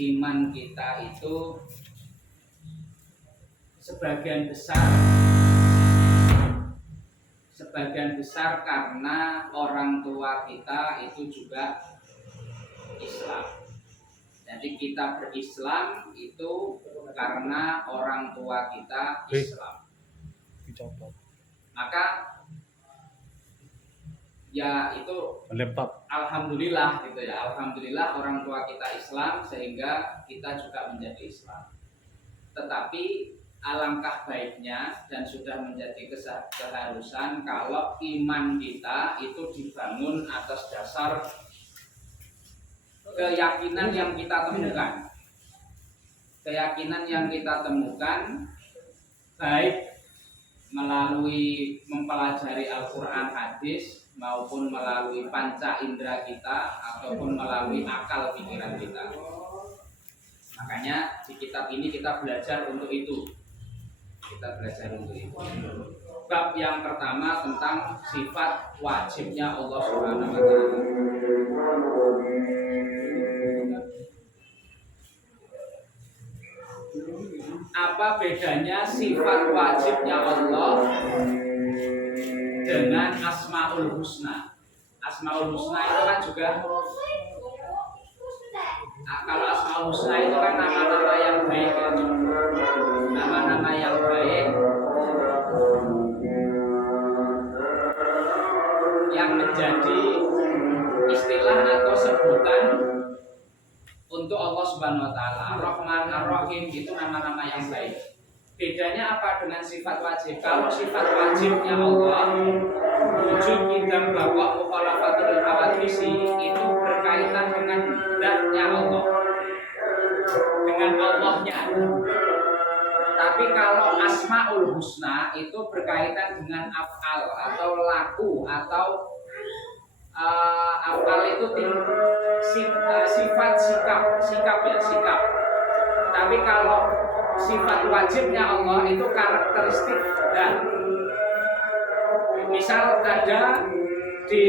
iman kita itu sebagian besar karena orang tua kita itu juga Islam. Jadi kita berislam itu karena orang tua kita Islam. Maka ya itu alhamdulillah gitu ya. Alhamdulillah orang tua kita Islam sehingga kita juga menjadi Islam. Tetapi alangkah baiknya dan sudah menjadi keharusan kalau iman kita itu dibangun atas dasar keyakinan yang kita temukan. Keyakinan yang kita temukan baik melalui mempelajari Al-Quran, hadis maupun melalui panca indera kita ataupun melalui akal pikiran kita. Makanya di kitab ini kita belajar untuk itu. Bab yang pertama tentang sifat wajibnya Allah Subhanahu wa taala. Apa bedanya sifat wajibnya Allah dengan Asmaul Husna? Asmaul Husna itu kan juga kalau Asmaul Husna itu kan nama-nama yang baik kan? Nama-nama yang baik yang menjadi istilah atau sebutan untuk Allah Subhanahu wa taala. Ar-Rahman, Ar-Rahim itu nama-nama yang baik. Bedanya apa dengan sifat wajib? Kalau sifat wajibnya Allah, wujud qidam baqa mukhalafatul hawadisi itu berkaitan dengan zatnya Allah, dengan Allahnya. Tapi kalau Asmaul Husna itu berkaitan dengan af'al atau laku atau af'al itu sifat sikap. Tapi kalau sifat wajibnya Allah itu karakteristik dan misal ada di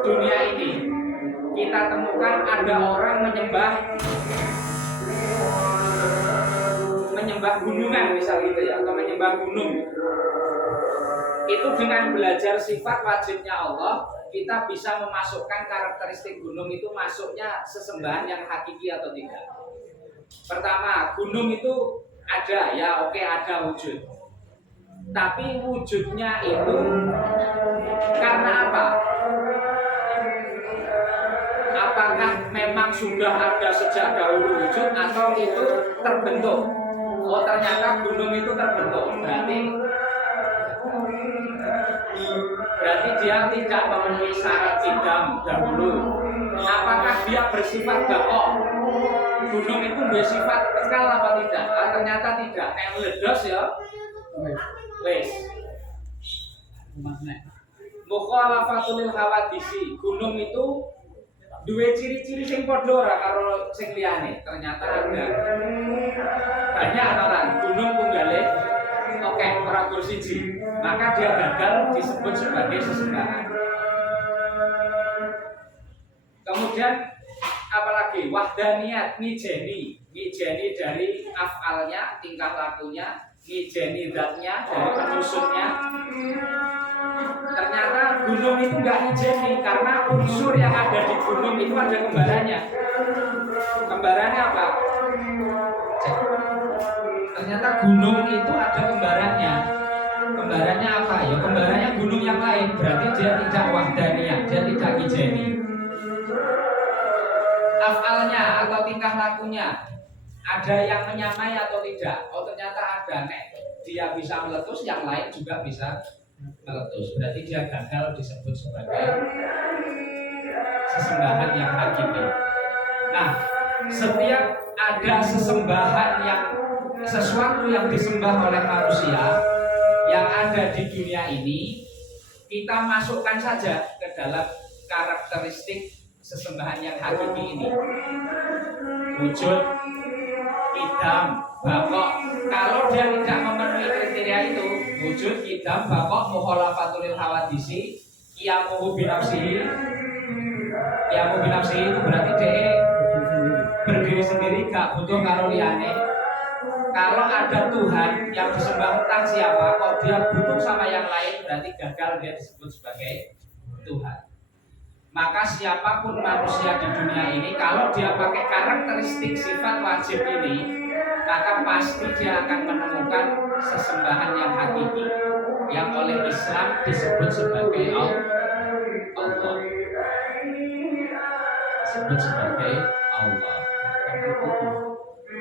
dunia ini kita temukan ada orang menyembah gunungan misal gitu ya, atau menyembah gunung. Itu dengan belajar sifat wajibnya Allah kita bisa memasukkan karakteristik gunung itu masuknya sesembahan yang hakiki atau tidak. Pertama, gunung itu ada ya, oke, ada wujud. Tapi wujudnya itu karena apa? Apakah memang sudah ada sejak dahulu wujud atau itu terbentuk? Oh, ternyata gunung itu terbentuk. Berarti dia tidak memenuhi syarat qidam dahulu. Apakah dia bersifat baqa? Gunung itu bersifat kekal apa tidak? Ternyata tidak. Meledos ya. Wes. Mukhalafatul hawadisi. Gunung itu duwe ciri-ciri sing padha ora karo sing liyane. Ternyata ada banyak orang gunung tunggale oke, ora siji. Maka dia gagal disebut sebagai sesembahan. Kemudian apalagi wahdaniyat, ngijeni dari af'alnya, tingkah lakunya, ngijeni zatnya dari penyusutnya. Ternyata gunung itu enggak ngijeni karena unsur yang ada di gunung itu ada kembarannya. Kembarannya apa? Ternyata gunung itu ada kembarannya. Kembarannya apa? Ya kembarannya gunung yang lain. Berarti dia tidak wahdaniyah, dia tidak ngijeni. Af'alnya atau tingkah lakunya ada yang menyamai atau tidak? Oh, ternyata ada. Dia bisa meletus, yang lain juga bisa meletus. Berarti dia gagal disebut sebagai sesembahan yang hakiki. Nah, setiap ada sesuatu yang disembah oleh manusia yang ada di dunia ini, kita masukkan saja ke dalam karakteristik sesembahan yang hakiki ini. Wujud, qidam, baqa. Kalau dia tidak memenuhi kriteria itu, wujud, qidam, baqa, mukhalafatul hawadisi, qiyamuhu binafsihi. Qiyamuhu binafsihi itu berarti dia sendiri gak butuh karo liyane. Kalau ada Tuhan yang disembah entah siapa, kok dia butuh sama yang lain, berarti gagal dia disebut sebagai Tuhan. Maka siapapun manusia di dunia ini, kalau dia pakai karakteristik sifat wajib ini, maka pasti dia akan menemukan sesembahan yang hakiki, yang oleh Islam disebut sebagai Allah. Disebut sebagai Allah.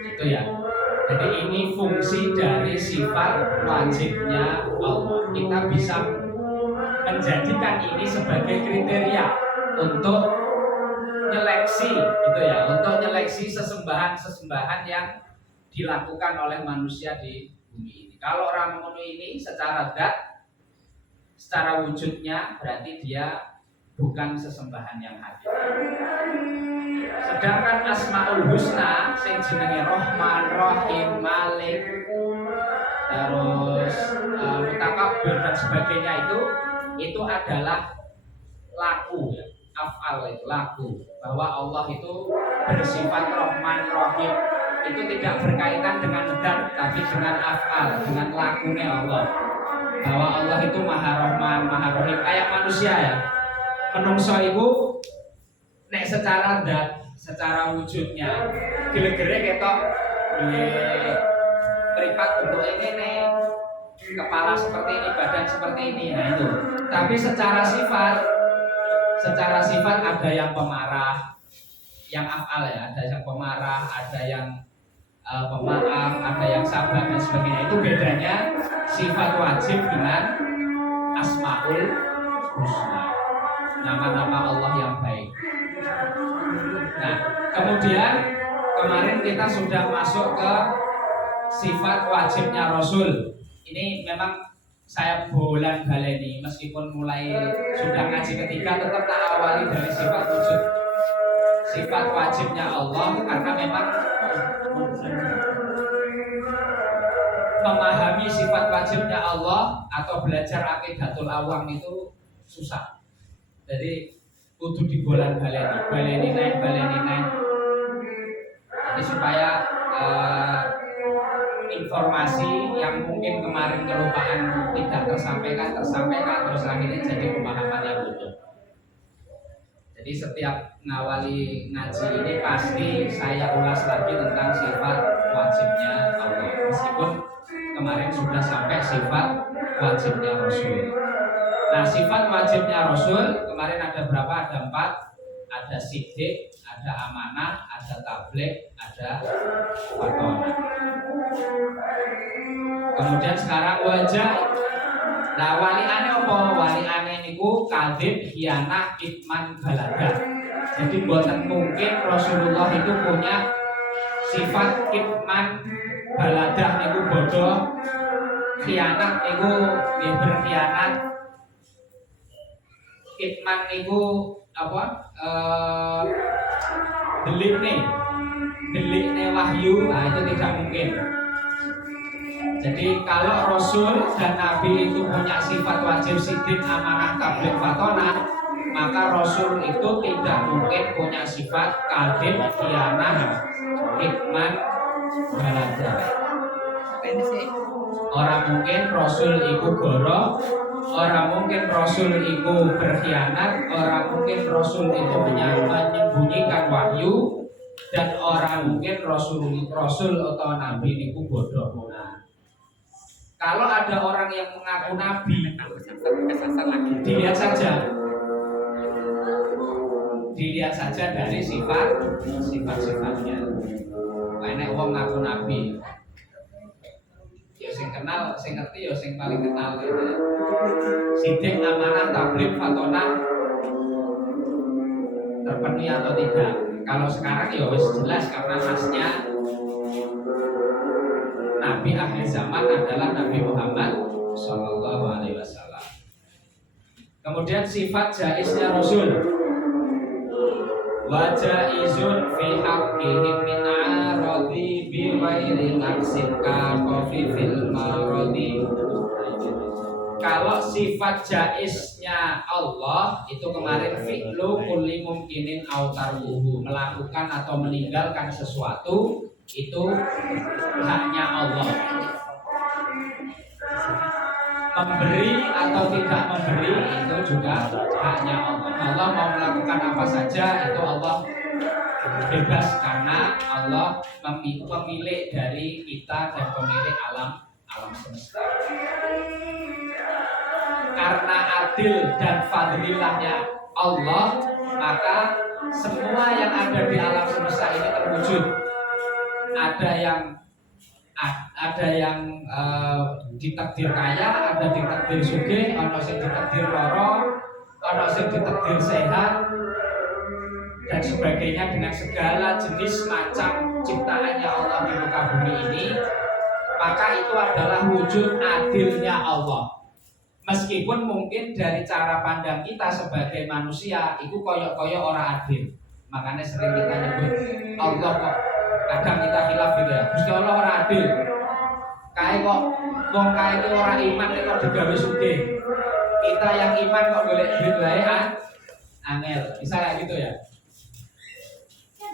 Itu ya. Jadi ini fungsi dari sifat wajibnya Allah. Kita bisa menjadikan ini sebagai kriteria untuk nyeleksi, gitu ya, untuk nyeleksi sesembahan yang dilakukan oleh manusia di bumi ini. Kalau orang memenuhi ini secara zat, secara wujudnya, berarti dia bukan sesembahan yang hakiki. Sedangkan Asmaul Husna sing jenenge Rahman, Rahim, Malik, terus Mutakabbir dan sebagainya itu adalah laku ya, af'al itu laku, bahwa Allah itu bersifat Rahman, Rahim, itu tidak berkaitan dengan zat tapi dengan af'al, dengan lakunya Allah. Bahwa Allah itu Maha Rahman, Maha Rahim, kayak manusia ya. Menungso itu nek secara zat, secara wujudnya gele-gele ketok meripat bentuk ini nih, kepala seperti ini, badan seperti ini, nah itu. Tapi secara sifat ada yang pemarah, yang af'al ya, ada yang pemarah, ada yang pemaaf, ada yang sabar dan sebagainya. Itu bedanya sifat wajib dengan Asmaul Husna, nama-nama Allah yang baik. Nah, kemudian kemarin kita sudah masuk ke sifat wajibnya Rasul. Ini memang saya bolan baleni, meskipun mulai sudah ngaji ketiga, tetap tak awali dari sifat wujud, sifat wajibnya Allah, karena memang memahami sifat wajibnya Allah atau belajar aqidatul awam itu susah. Jadi kudu dibolan baleni naik. Jadi supaya informasi yang mungkin kemarin kelupaan tidak tersampaikan, terus akhirnya jadi pemahaman yang utuh. Jadi setiap ngawali ngaji ini pasti saya ulas lagi tentang sifat wajibnya Allah, meskipun kemarin sudah sampai sifat wajibnya Rasul. Nah, sifat wajibnya Rasul kemarin ada berapa? Ada 4. Ada sidik, ada amanah, ada tabligh, ada fatonah. Kemudian sekarang wajah. Nah, waliane apa? Waliane niku kadzib, khianah, kitman, baladah. Jadi buatan mungkin Rasulullah itu punya sifat kitman, baladah niku bodoh, khianat niku berkhianat, kitman niku apa? Delik nih wahyu, nah itu tidak mungkin. Jadi kalau Rasul dan Nabi itu punya sifat wajib sidik, amanah, tabligh, fatonah, maka Rasul itu tidak mungkin punya sifat kadzib, khianah, kitman, baladah. Orang mungkin Rasul itu goro, orang mungkin Rasul itu berkhianat, orang mungkin Rasul itu menyembunyikan wahyu, dan orang mungkin Rasul atau Nabi itu bodoh. Kalau ada orang yang mengaku Nabi, dilihat saja dari sifat-sifatnya. Nek wong ngaku Nabi, ya sing kenal, sing ngerti, ya sing paling kenal gitu. Sidik, amanah, tabligh, fatonah terpenuhi atau tidak? Kalau sekarang ya wis jelas, karena khasnya Nabi akhir zaman adalah Nabi Muhammad Sallallahu Alaihi Wasallam. Kemudian sifat jaiznya Rasul, wa jaizun fi haqqihim min aradi bi ghairi naqsin ka qafi fil maradi. Kalau sifat jaiznya Allah itu kemarin fi'lu kulli mumkinin au tarkuhu, melakukan atau meninggalkan sesuatu itu haknya Allah. Memberi atau tidak memberi itu juga haknya Allah. Allah mau melakukan apa saja itu Allah bebas, karena Allah pemilik dari kita dan pemilik alam semesta. Karena adil dan fadlilahnya Allah, maka semua yang ada di alam semesta ini terwujud. Ada yang ditakdir kaya, ada ditakdir sugih, ada yang ditakdir loro, ada yang ditakdir sehat dan sebagainya, dengan segala jenis macam ciptaannya Allah di muka bumi ini. Maka itu adalah wujud adilnya Allah. Meskipun mungkin dari cara pandang kita sebagai manusia itu koyok-koyok orang adil. Makanya sering kita nyebut Allah kok, kadang kita khilaf gitu ya, Gusti Allah orang adil. Kayak kok wong kae iki ora iman kok digawe sugih. Kita yang iman kok golek duit wae angel. Bisa kayak gitu ya.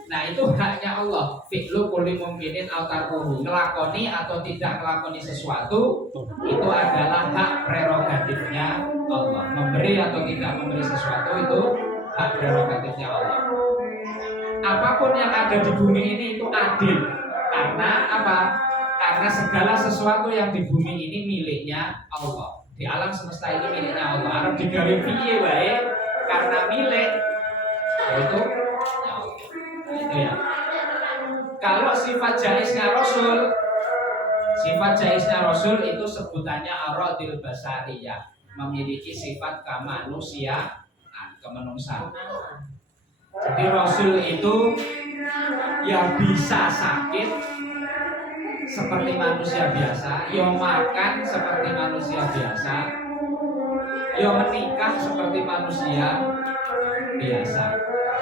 Nah, itu haknya Allah. Fi'lu kulli mumkinin au tarkuhu. Ngelakoni atau tidak ngelakoni sesuatu itu adalah hak prerogatifnya Allah. Memberi atau tidak memberi sesuatu itu hak prerogatifnya Allah. Apapun yang ada di bumi ini itu adil. Karena apa? Karena segala sesuatu yang di bumi ini miliknya Allah. Di alam semesta itu miliknya Allah. Arep digawe piye wae karena milik itu itu ya. Kalau sifat jaiznya Rasul itu sebutannya aradil basariyah, memiliki sifat kemanusiaan, kemanusiaan. Jadi Rasul itu ya bisa sakit seperti manusia biasa, ya makan seperti manusia biasa, ya menikah seperti manusia biasa.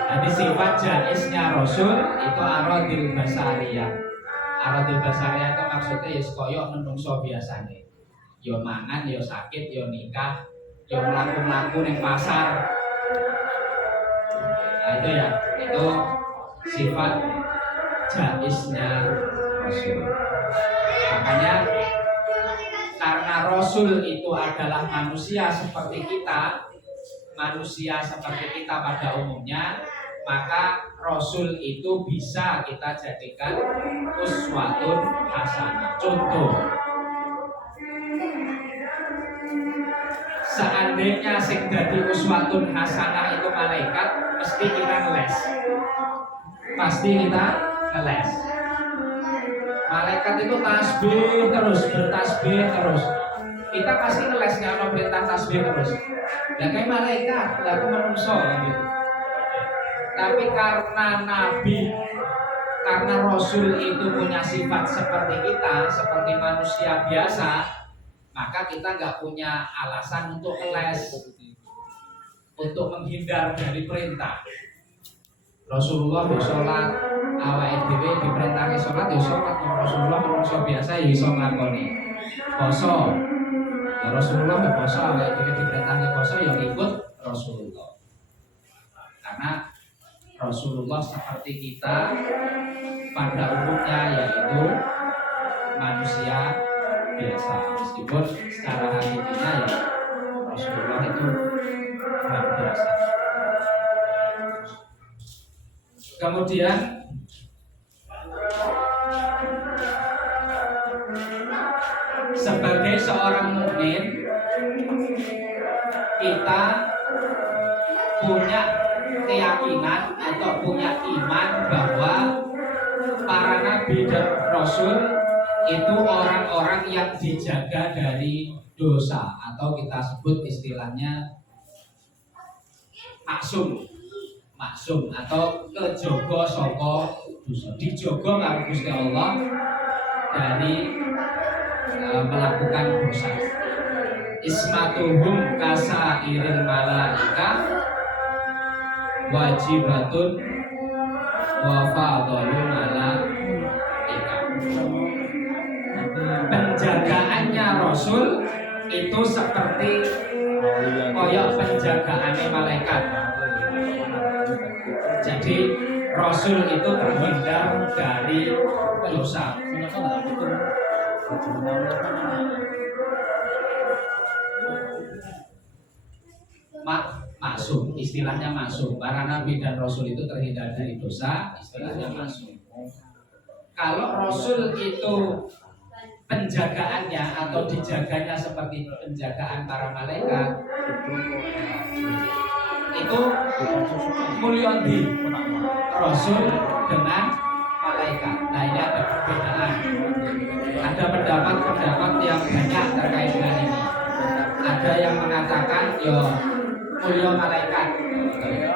Jadi sifat jaiznya Rasul itu aradil basariyah. Aradil basariyah itu maksudnya ya koyo menungso biasane. Ya mangan, ya sakit, ya nikah, ya mlaku-mlaku ning pasar. Nah itu ya, itu sifat jaiznya Rasul. Makanya karena Rasul itu adalah manusia seperti kita, pada umumnya, maka Rasul itu bisa kita jadikan uswatun hasanah, contoh. Seandainya sing dadi uswatun hasanah itu malaikat, pasti kita ngeles. Malaikat itu tasbih terus, bertasbih terus. Kita pasti ngeles kalau perintah tasbih terus. Dan kayak malaikat, lalu menungso gitu. Tapi karena karena Rasul itu punya sifat seperti kita, seperti manusia biasa, maka kita nggak punya alasan untuk ngeles, untuk menghindar dari perintah. Rasulullah sholat, awake dhewe diperintahke sholat ya sholat, Rasulullah manusia biasa ya iso nglakoni. Poso, ya Rasulullah poso, awake dhewe diperintahke poso ya ikut Rasulullah. Karena Rasulullah seperti kita pada umumnya, yaitu manusia biasa, meskipun secara hakikatnya ya Rasulullah itu luar biasa. Kemudian sebagai seorang mukmin kita punya keyakinan atau punya iman bahwa para nabi dan rasul itu orang-orang yang dijaga dari dosa, atau kita sebut istilahnya maksum atau kejogo saka dosa, dijogo karo Gusti Allah dari melakukan dosa. Ismatuhum kasairil malaikah wajibatun wa fadhalun malaikah. Penjagaannya Rasul itu seperti koyok penjagaannya malaikat. Jadi Rasul itu terhindar dari dosa. Maksum, istilahnya maksum. Para nabi dan rasul itu terhindar dari dosa, istilahnya maksum. Kalau rasul itu penjagaannya atau dijaganya seperti penjagaan para malaikat, itu mulyondi rasul dengan malaikat. Nah ini ada perbedaan. Ada pendapat-pendapat yang banyak terkait dengan ini. Ada yang mengatakan yo mulia malaikat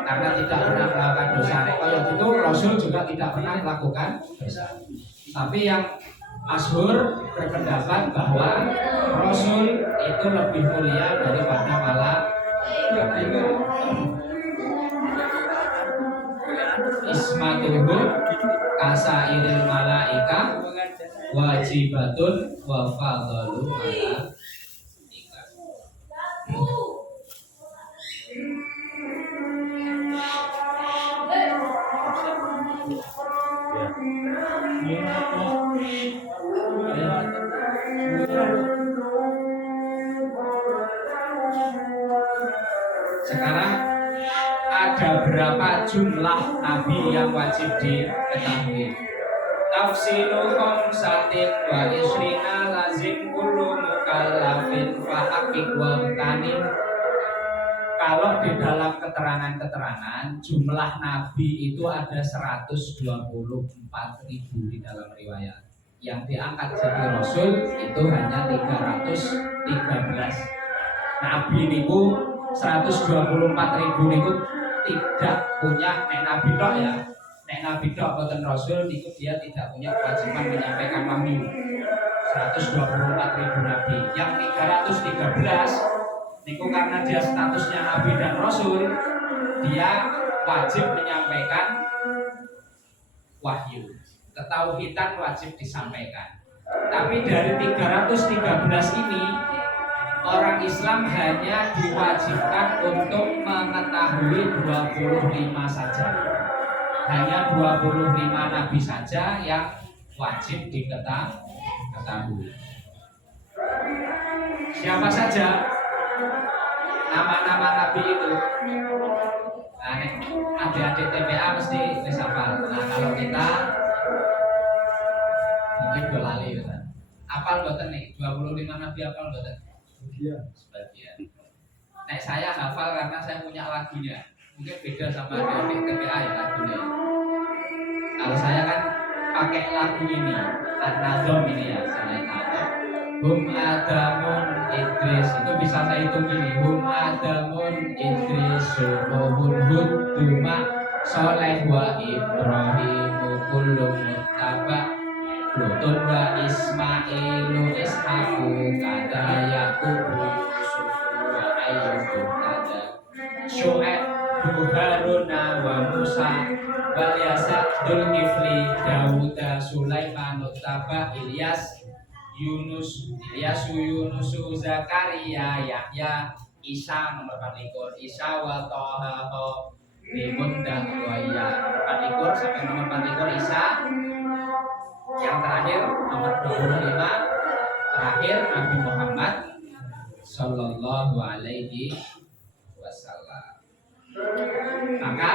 karena tidak pernah melakukan dosa. Kalau gitu Rasul juga tidak pernah melakukan dosa. Tapi yang masyhur berpendapat bahwa Rasul itu lebih mulia daripada malaikat. Ismatuhu kasairil malaika wajibatun wa fadhalu malaika. Sekarang ada berapa jumlah nabi yang wajib diketahui? Tafsiru khamsatin wa isrina lazim kullu mukallafin fa'aqiq wa tanim. Kalau di dalam keterangan-keterangan jumlah nabi itu ada 124.000 di dalam riwayat. Yang diangkat jadi rasul itu hanya 313. Nabi niku 124.000 niku tidak punya nek nabi tok ya. Nek nabi tok boten rasul niku dia tidak punya kewajiban menyampaikan wahyu. 124.000 nabi. Yang 313 niku karena dia statusnya nabi dan rasul, dia wajib menyampaikan wahyu. Ketauhidan wajib disampaikan. Tapi dari 313 ini orang Islam hanya diwajibkan untuk mengetahui 25 saja. Hanya 25 nabi saja yang wajib diketahui. Siapa saja nama-nama nabi itu? Nah, adik-adik TPA mesti hafal. Nah, kalau kita mungkin lali kan. Apal mboten nih? 25 nabi apal mboten? Sebagian. Nek saya hafal karena saya punya lagunya. Mungkin beda sama adik TPA ya lagunya. Kalau saya kan pakai lagu ini, An-Nadhom ini ya, saya tahu. Hum Adamun Idris, itu bisa saya hitung gini. Hum Adamun Idris Nuhun Hud Duma Soleh wa Ibrahimu kullu muttaba Lutun wa Ismailu Ishaku kada Yaqubu Yusufu wa Ayyubu kada Syu'aib Haruna wa Musa wal Yasa Dzulkifli Dawuda Sulaiman Uttaba Ilyas Yunus Zakaria Yahya Isa nomor 24 Isa wa Toha Limun dan Waya nomor 24 sampai nomor 24 Isa. Yang terakhir nomor 25 terakhir Nabi Muhammad Sallallahu Alaihi Wasallam. Maka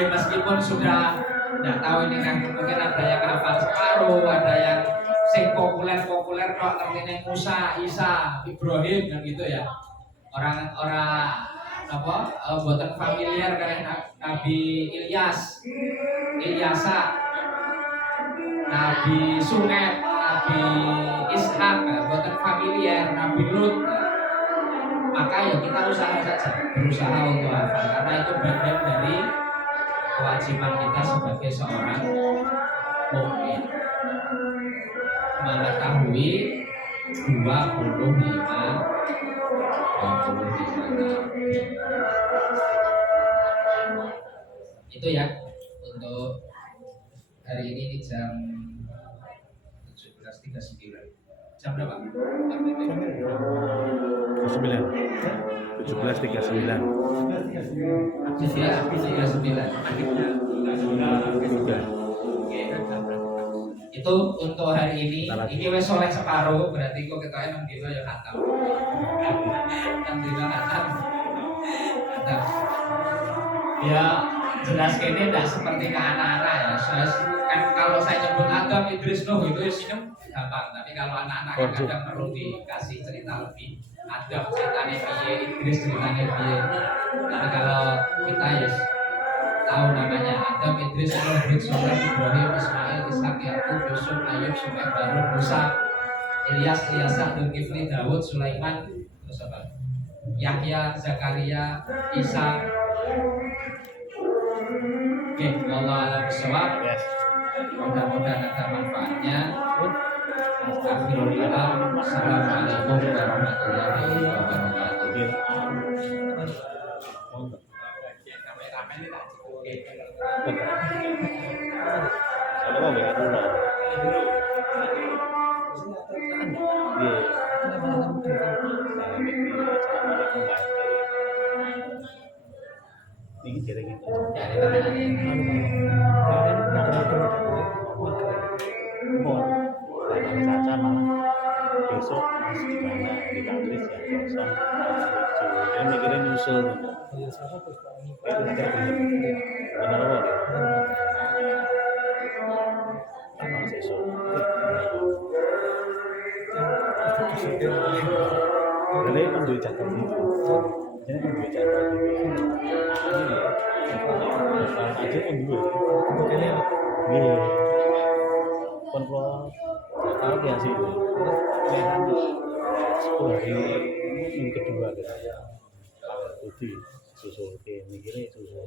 meskipun sudah tidak tahu ini kan mungkin ada yang hafal separuh, ada yang sing populer kok ngerti Musa, Isa, Ibrahim kan gitu ya. Orang-orang apa buatan familiar kayak Nabi Ilyasa, Nabi Su'aib, Nabi Ishak, buatan familiar, Nabi Lut. Maka ya kita usaha saja, berusaha untuk hafal karena itu bagian dari kewajiban kita sebagai seorang mukmin mengetahui 25 itu ya untuk hari ini di jam 17.39. Jam berapa? 9 17.39 Habis ya, habis 39. Udah. Itu untuk hari ini. Ini wes soleh separuh, berarti kok kita emang dino ya khatam. Kan dino khatam. Ya jelas ini tidak seperti ke anak-anak ya. Saya kan kalau saya nyebut Adam, Idris, Nuh itu ya senyum gampang. Tapi kalau anak-anak kan kadang perlu dikasih cerita lebih. Adam ceritanya piye, Idris ceritanya piye. Tapi kalau kita ya tahu namanya Adam, Idris, Nuh, Hud, Soleh, Ibrahim, Ismail, Ishak, Yakub, Yusuf, Ayub, Syuaib, Harun, Musa, Ilyas, Ilyasa, Dzulkifli, Daud, Sulaiman, terus apa? Yahya, Zakaria, Isa. Oke, Allah alam bisawab. Mudah-mudahan ada manfaatnya. Akhirulillah. Assalamualaikum warahmatullahi wabarakatuh. Ini jaring itu. Mau Caca malah besok masih di mana di kampus ya kosong. Dia mikirin nyusul. Itu nanti benar loh. Emang besok. Jadi kan duit catat itu. Jadi kan duit catat itu. Aja kan dulu. Iya. Kontrol total ya sih. 10 hari ini kedua gitu. Jadi susul ke mikirnya susul.